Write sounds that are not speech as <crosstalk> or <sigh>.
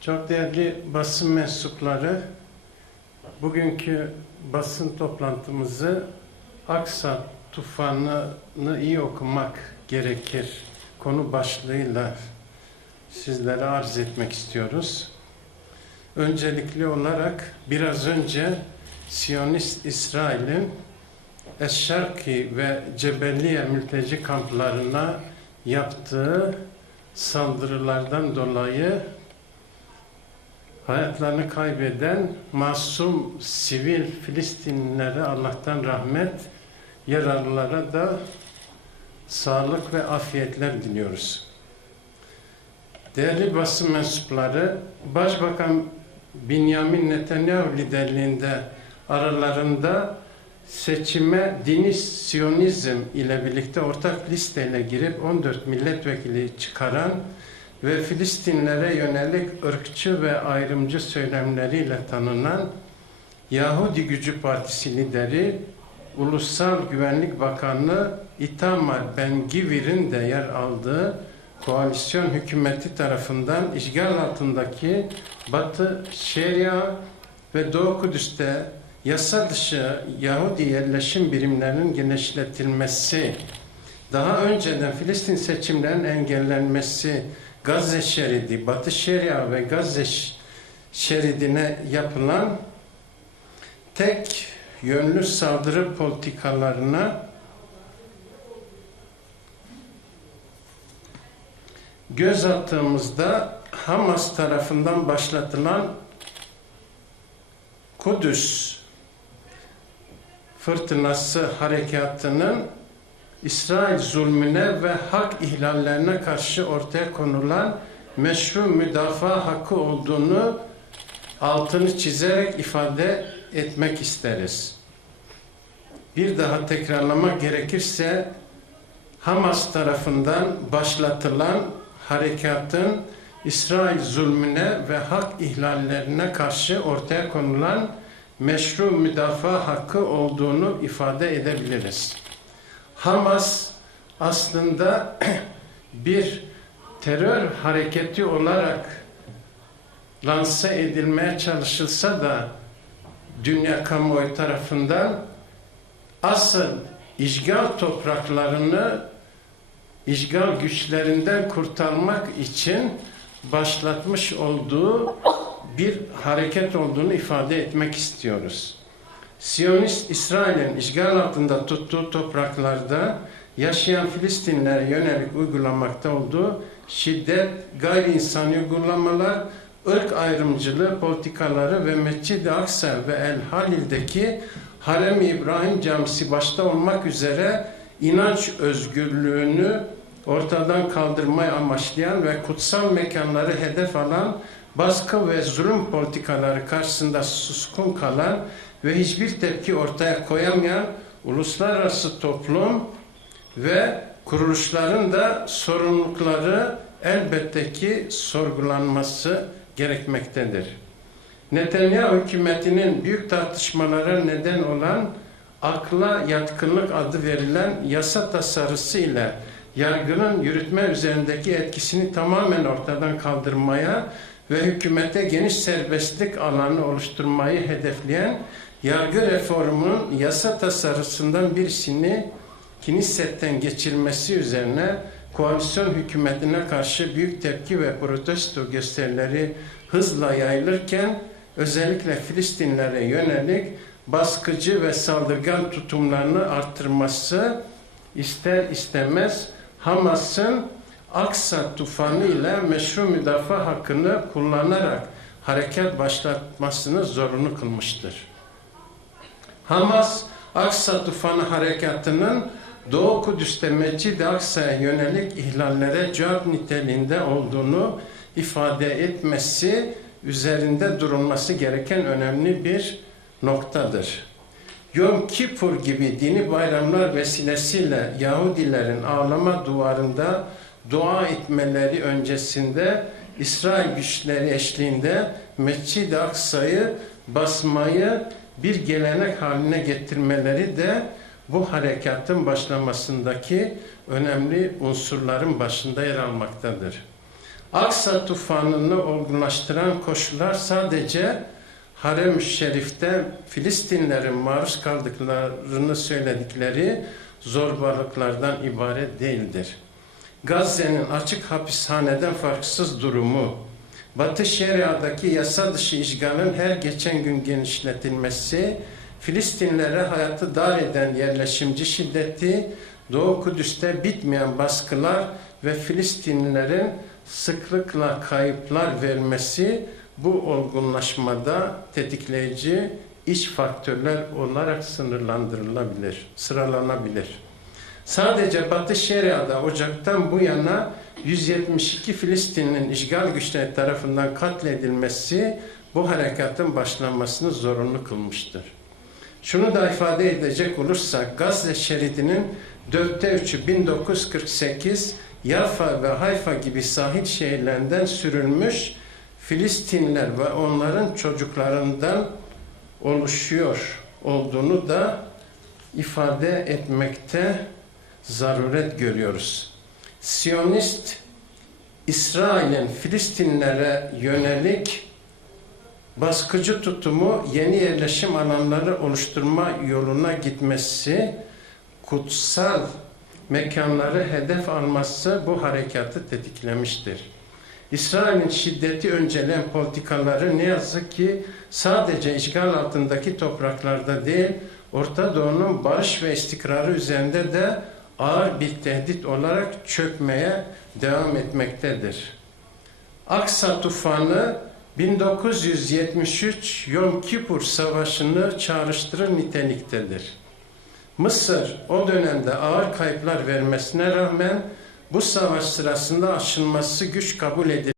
Çok değerli basın mensupları, bugünkü basın toplantımızı Aksa tufanını iyi okumak gerekir konu başlığıyla sizlere arz etmek istiyoruz. Öncelikli olarak biraz önce Siyonist İsrail'in Eşşarki ve Cebelliye mülteci kamplarına yaptığı saldırılardan dolayı hayatlarını kaybeden masum sivil Filistinlilere Allah'tan rahmet, yaralılara da sağlık ve afiyetler diliyoruz. Değerli basın mensupları, Başbakan Benjamin Netanyahu liderliğinde aralarında seçime dini Siyonizm ile birlikte ortak listeyle girip 14 milletvekili çıkaran ve Filistinlere yönelik ırkçı ve ayrımcı söylemleriyle tanınan Yahudi Gücü Partisi lideri Ulusal Güvenlik Bakanı Itamar Ben-Gvir'in de yer aldığı koalisyon hükümeti tarafından işgal altındaki Batı Şeria ve Doğu Kudüs'te yasa dışı Yahudi yerleşim birimlerinin genişletilmesi, daha önceden Filistin seçimlerinin engellenmesi, Gazze şeridi, Batı Şeria ve Gazze şeridine yapılan tek yönlü saldırı politikalarına göz attığımızda Hamas tarafından başlatılan Kudüs fırtınası harekatının İsrail zulmüne ve hak ihlallerine karşı ortaya konulan meşru müdafaa hakkı olduğunu altını çizerek ifade etmek isteriz. Bir daha tekrarlamak gerekirse Hamas tarafından başlatılan harekatın İsrail zulmüne ve hak ihlallerine karşı ortaya konulan meşru müdafaa hakkı olduğunu ifade edebiliriz. Hamas aslında <clears throat> bir terör hareketi olarak lanse edilmeye çalışılsa da dünya kamuoyu tarafından asıl işgal topraklarını işgal güçlerinden kurtarmak için başlatmış olduğu bir hareket olduğunu ifade etmek istiyoruz. Siyonist İsrail'in işgal altında tuttuğu topraklarda yaşayan Filistinlere yönelik uygulamakta olduğu şiddet, gayri insani uygulamalar, ırk ayrımcılığı politikaları ve Mescid-i Aksa ve El Halil'deki Harem-i İbrahim Camisi başta olmak üzere inanç özgürlüğünü ortadan kaldırmayı amaçlayan ve kutsal mekanları hedef alan baskı ve zulüm politikaları karşısında suskun kalan ve hiçbir tepki ortaya koyamayan uluslararası toplum ve kuruluşların da sorumlulukları elbette ki sorgulanması gerekmektedir. Netanyahu hükümetinin büyük tartışmalara neden olan akla yatkınlık adı verilen yasa tasarısı ile yargının yürütme üzerindeki etkisini tamamen ortadan kaldırmaya ve hükümete geniş serbestlik alanı oluşturmayı hedefleyen yargı reformunun yasa tasarısından birisini Kinisset'ten geçirmesi üzerine koalisyon hükümetine karşı büyük tepki ve protesto gösterileri hızla yayılırken özellikle Filistinlere yönelik baskıcı ve saldırgan tutumlarını arttırması ister istemez Hamas'ın Aksa tufanı ile meşru müdafaa hakkını kullanarak harekat başlatmasını zorunlu kılmıştır. Hamas, Aksa tufanı harekatının Doğu Kudüs'te Mescid-i Aksa'ya yönelik ihlallere cevap niteliğinde olduğunu ifade etmesi üzerinde durulması gereken önemli bir noktadır. Yom Kippur gibi dini bayramlar vesilesiyle Yahudilerin ağlama duvarında dua etmeleri öncesinde İsrail güçleri eşliğinde Mescid-i Aksa'yı basmayı bir gelenek haline getirmeleri de bu harekatın başlamasındaki önemli unsurların başında yer almaktadır. Aksa tufanını olgunlaştıran koşullar sadece Harem-i Şerif'te Filistinlerin maruz kaldıklarını söyledikleri zorbalıklardan ibaret değildir. Gazze'nin açık hapishaneden farksız durumu, Batı Şeria'daki yasa dışı işgalin her geçen gün genişletilmesi, Filistinlere hayatı dar eden yerleşimci şiddeti, Doğu Kudüs'te bitmeyen baskılar ve Filistinlilerin sıklıkla kayıplar vermesi bu olgunlaşmada tetikleyici iç faktörler olarak sınırlandırılabilir, sıralanabilir. Sadece Batı Şeria'da Ocak'tan bu yana 172 Filistinlinin işgal güçleri tarafından katledilmesi bu harekatın başlanmasını zorunlu kılmıştır. Şunu da ifade edecek olursak Gazze şeridinin dörtte üçü 1948 Yafa ve Hayfa gibi sahil şehirlerinden sürülmüş Filistinler ve onların çocuklarından oluşuyor olduğunu da ifade etmekte zaruret görüyoruz. Siyonist İsrail'in Filistinlere yönelik baskıcı tutumu yeni yerleşim alanları oluşturma yoluna gitmesi, kutsal mekanları hedef alması bu harekatı tetiklemiştir. İsrail'in şiddeti öncelen politikaları ne yazık ki sadece işgal altındaki topraklarda değil, Orta Doğu'nun barış ve istikrarı üzerinde de ağır bir tehdit olarak çökmeye devam etmektedir. Aksa tufanı 1973 Yom Kippur Savaşı'nı çağrıştırır niteliktedir. Mısır o dönemde ağır kayıplar vermesine rağmen bu savaş sırasında aşılması güç kabul edildi.